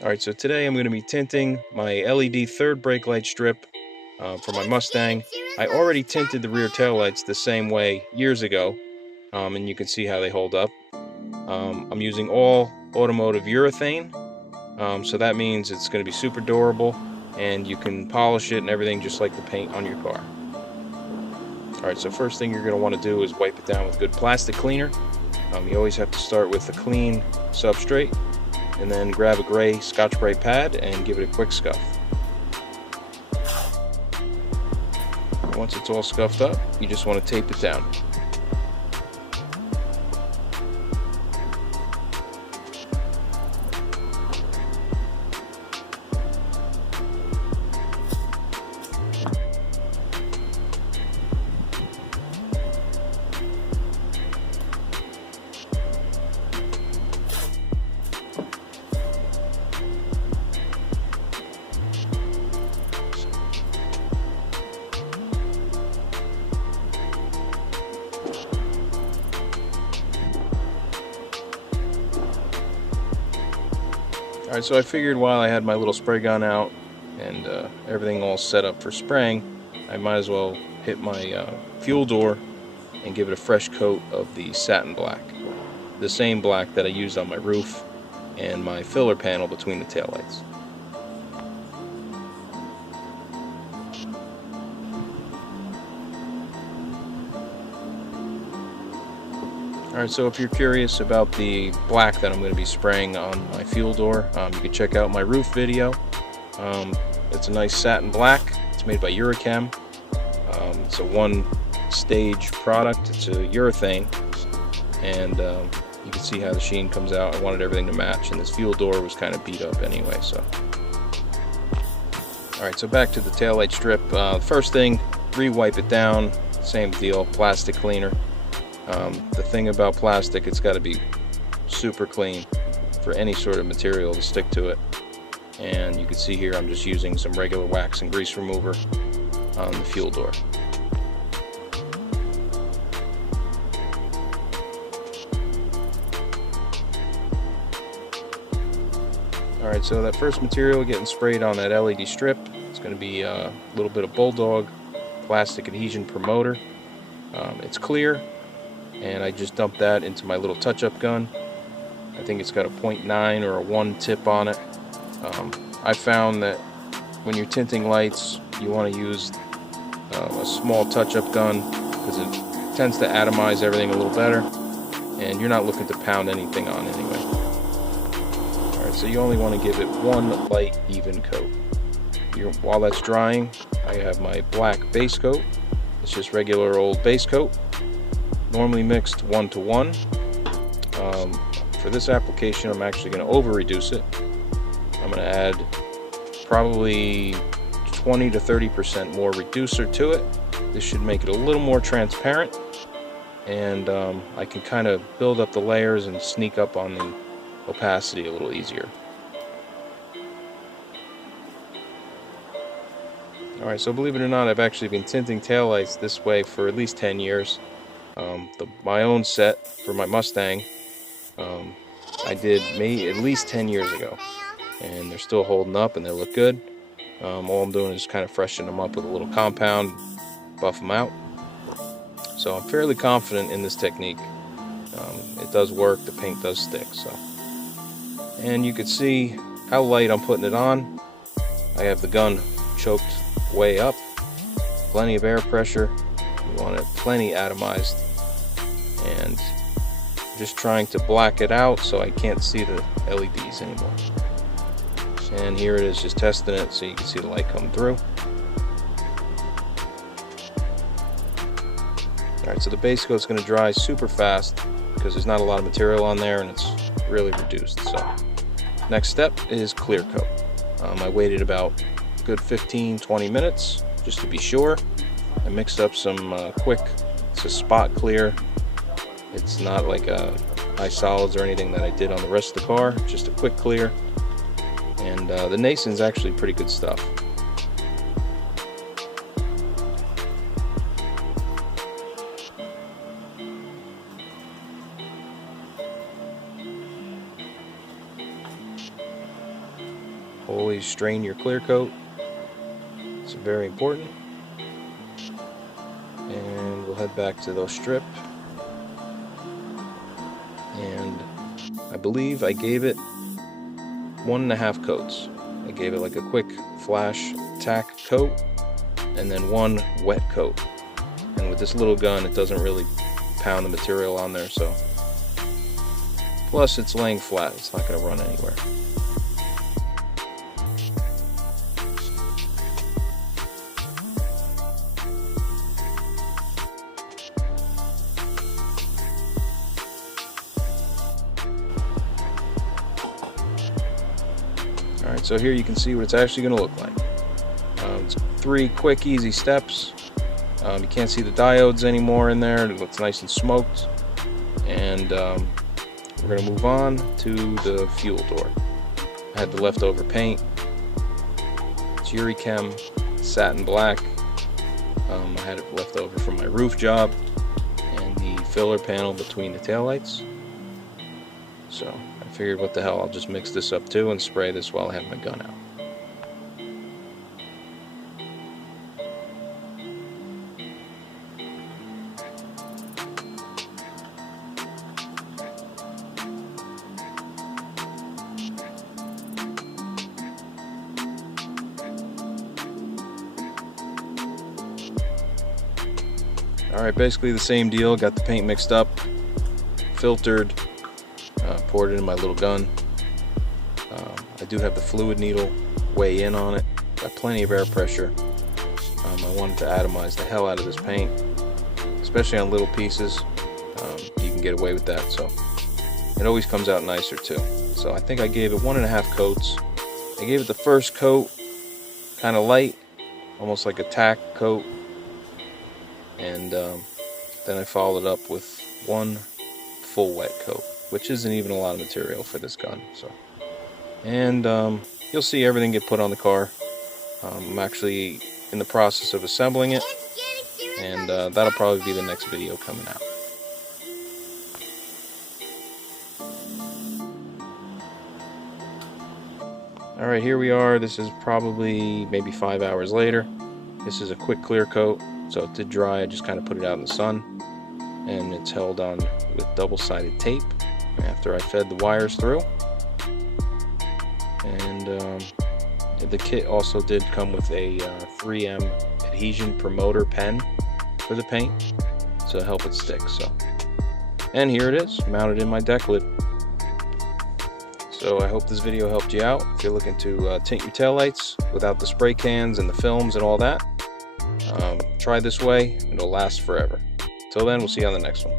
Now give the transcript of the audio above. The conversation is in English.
Alright, so today I'm going to be tinting my LED third brake light strip for my Mustang. I already tinted the rear taillights the same way years ago, and you can see how they hold up. I'm using all Automotive urethane, so that means it's going to be super durable, and you can polish it and everything just like the paint on your car. Alright, so first thing you're going to want to do is wipe it down with good plastic cleaner. You always have to start with a clean substrate, and then grab a gray Scotch-Brite pad and give it a quick scuff. Once it's all scuffed up, you just want to tape it down. Alright, so I figured while I had my little spray gun out and everything all set up for spraying, I might as well hit my fuel door and give it a fresh coat of the satin black. The same black that I used on my roof and my filler panel between the taillights. Alright, so if you're curious about the black that I'm going to be spraying on my fuel door, you can check out my roof video. It's a nice satin black. It's made by Urethane. It's a one-stage product. It's a urethane, and you can see how the sheen comes out. I wanted everything to match, and this fuel door was kind of beat up anyway. So, alright, so back to the taillight strip. First thing, re-wipe it down. Same deal, plastic cleaner. The thing about plastic, it's got to be super clean for any sort of material to stick to it. And you can see here I'm just using some regular wax and grease remover on the fuel door. Alright, so that first material getting sprayed on that LED strip, it's going to be a little bit of Bulldog plastic adhesion promoter. It's clear, and I just dumped that into my little touch-up gun. I think it's got a 0.9 or a 1 tip on it. I found that when you're tinting lights, you want to use a small touch-up gun because it tends to atomize everything a little better, and you're not looking to pound anything on anyway. Alright, so you only want to give it one light, even coat. While that's drying, I have my black base coat. It's just regular old base coat, normally mixed 1:1. For this application, I'm actually going to over-reduce it. I'm going to add probably 20 to 30% more reducer to it. This should make it a little more transparent, and I can kind of build up the layers and sneak up on the opacity a little easier. Alright, so believe it or not, I've actually been tinting taillights this way for at least 10 years. My own set for my Mustang, I did at least 10 years ago, and they're still holding up and they look good. All I'm doing is kind of freshen them up with a little compound, buff them out. So I'm fairly confident in this technique. It does work, the paint does stick. So, and you can see how light I'm putting it on. I have the gun choked way up, plenty of air pressure. You want it plenty atomized, and just trying to black it out so I can't see the LEDs anymore. And here it is, just testing it so you can see the light come through. Alright, so the base coat's going to dry super fast because there's not a lot of material on there and it's really reduced. So next step is clear coat. I waited about a good 15-20 minutes just to be sure. I mixed up some quick, it's a spot clear. It's not like a high solids or anything that I did on the rest of the car, just a quick clear. And the Nason's actually pretty good stuff. Always strain your clear coat. It's very important. And we'll head back to the strip. And I believe I gave it 1.5 coats. I gave it like a quick flash tack coat and then 1 wet coat. And with this little gun, it doesn't really pound the material on there, so. Plus, it's laying flat. It's not going to run anywhere. Alright, so here you can see what it's actually going to look like. It's 3 quick, easy steps. You can't see the diodes anymore in there. It looks nice and smoked. And we're going to move on to the fuel door. I had the leftover paint. It's Urichem satin black. I had it left over from my roof job and the filler panel between the taillights. So I figured, what the hell, I'll just mix this up too and spray this while I have my gun out. Alright, basically the same deal. Got the paint mixed up, filtered, poured it in my little gun. I do have the fluid needle way in on it. Got plenty of air pressure. I wanted to atomize the hell out of this paint, especially on little pieces. You can get away with that, so it always comes out nicer too. So I think I gave it 1.5 coats. I gave it the first coat kind of light, almost like a tack coat. And then I followed it up with 1 full wet coat, which isn't even a lot of material for this gun. So, and you'll see everything get put on the car. I'm actually in the process of assembling it, and that'll probably be the next video coming out. Alright, here we are. This is probably maybe 5 hours later. This is a quick clear coat. So it did dry. I just kind of put it out in the sun, and it's held on with double-sided tape after I fed the wires through. And the kit also did come with a 3M adhesion promoter pen for the paint to help it stick. So, and here it is, mounted in my deck lid. So I hope this video helped you out. If you're looking to tint your taillights without the spray cans and the films and all that, try this way, it'll last forever. Till then, we'll see you on the next one.